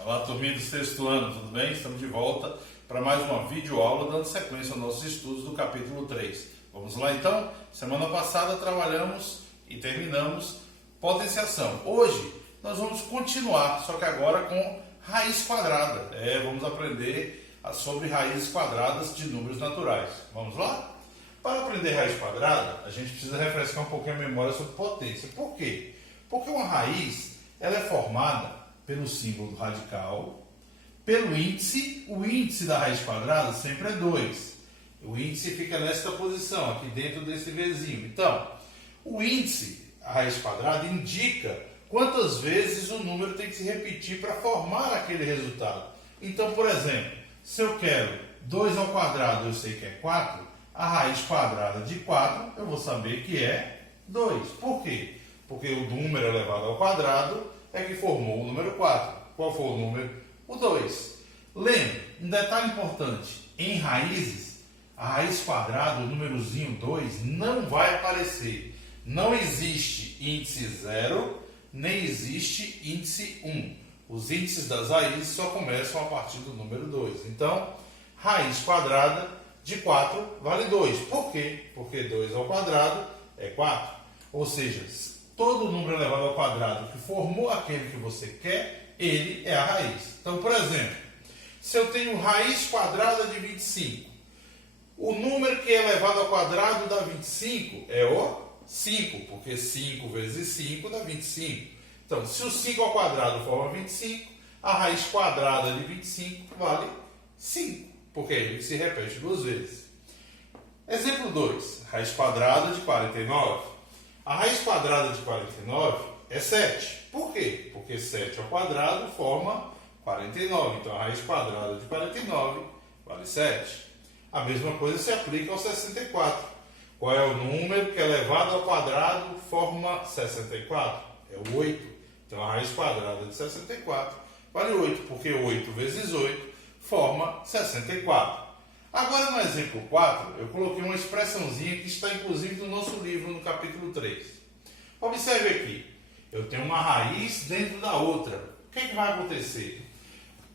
Olá, turminha do sexto ano, tudo bem? Estamos de volta para mais uma videoaula dando sequência aos nossos estudos do capítulo 3. Vamos lá então? Semana passada trabalhamos e terminamos potenciação. Hoje nós vamos continuar, só que agora com raiz quadrada. Vamos aprender sobre raízes quadradas de números naturais. Vamos lá? Para aprender raiz quadrada, a gente precisa refrescar um pouquinho a memória sobre potência. Por quê? Porque uma raiz ela é formada pelo símbolo radical, pelo índice. O índice da raiz quadrada sempre é 2. O índice fica nesta posição, aqui dentro desse Vzinho. Então, o índice, a raiz quadrada, indica quantas vezes o número tem que se repetir para formar aquele resultado. Então, por exemplo, se eu quero 2 ao quadrado, eu sei que é 4, a raiz quadrada de 4, eu vou saber que é 2. Por quê? Porque o número elevado ao quadrado é que formou o número 4. Qual foi o número? O 2. Lembre, um detalhe importante, em raízes, a raiz quadrada, o númerozinho 2, não vai aparecer. Não existe índice 0, nem existe índice 1. Os índices das raízes só começam a partir do número 2. Então, raiz quadrada de 4 vale 2. Por quê? Porque 2 ao quadrado é 4. Ou seja, todo número elevado ao quadrado que formou aquele que você quer, ele é a raiz. Então, por exemplo, se eu tenho raiz quadrada de 25, o número que é elevado ao quadrado dá 25 é o 5, porque 5 vezes 5 dá 25. Então, se o 5 ao quadrado forma 25, a raiz quadrada de 25 vale 5, porque ele se repete 2 vezes. Exemplo 2, raiz quadrada de 49. A raiz quadrada de 49 é 7. Por quê? Porque 7 ao quadrado forma 49. Então, a raiz quadrada de 49 vale 7. A mesma coisa se aplica ao 64. Qual é o número que elevado ao quadrado forma 64? É o 8. Então, a raiz quadrada de 64 vale 8, porque 8 vezes 8 forma 64. Agora, no exemplo 4, eu coloquei uma expressãozinha que está inclusive no nosso livro, no capítulo 3. Observe aqui, eu tenho uma raiz dentro da outra. O que vai acontecer?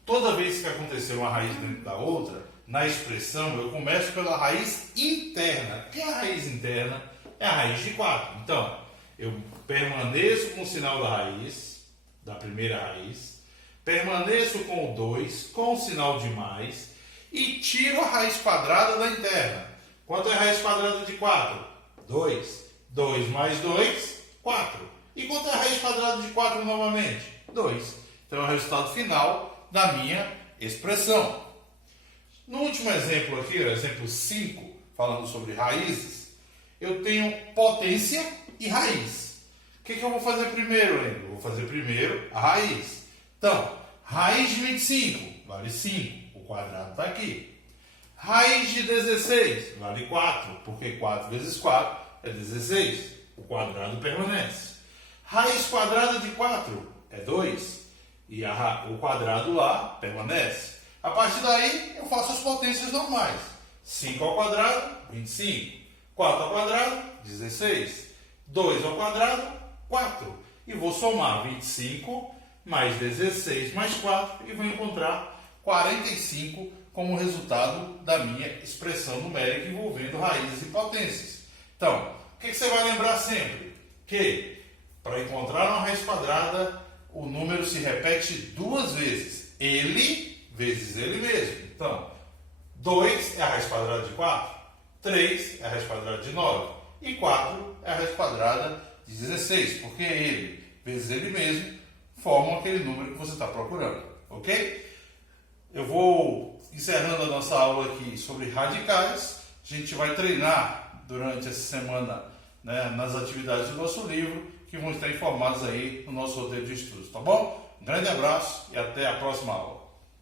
Toda vez que acontecer uma raiz dentro da outra, na expressão, eu começo pela raiz interna. O que é a raiz interna? É a raiz de 4. Então, eu permaneço com o sinal da raiz, da primeira raiz, permaneço com o 2, com o sinal de mais, e tiro a raiz quadrada da interna. Quanto é a raiz quadrada de 4? 2. 2 mais 2, 4. E quanto é a raiz quadrada de 4 novamente? 2. Então é o resultado final da minha expressão. No último exemplo aqui, o exemplo 5, falando sobre raízes, eu tenho potência e raiz. O que eu vou fazer primeiro, Lembro? Vou fazer primeiro a raiz. Então, raiz de 25 vale 5. O quadrado está aqui. Raiz de 16 vale 4, porque 4 vezes 4 é 16. O quadrado permanece. Raiz quadrada de 4 é 2. E o quadrado lá permanece. A partir daí, eu faço as potências normais. 5 ao quadrado, 25. 4 ao quadrado, 16. 2 ao quadrado, 4. E vou somar 25 mais 16 mais 4 e vou encontrar 45 como resultado da minha expressão numérica envolvendo raízes e potências. Então, o que você vai lembrar sempre? Que para encontrar uma raiz quadrada, o número se repete 2 vezes. Ele vezes ele mesmo. Então, 2 é a raiz quadrada de 4, 3 é a raiz quadrada de 9 e 4 é a raiz quadrada de 16, porque ele vezes ele mesmo formam aquele número que você está procurando. Ok? Eu vou encerrando a nossa aula aqui sobre radicais. A gente vai treinar durante essa semana, nas atividades do nosso livro, que vão estar informadas aí no nosso roteiro de estudos, tá bom? Um grande abraço e até a próxima aula.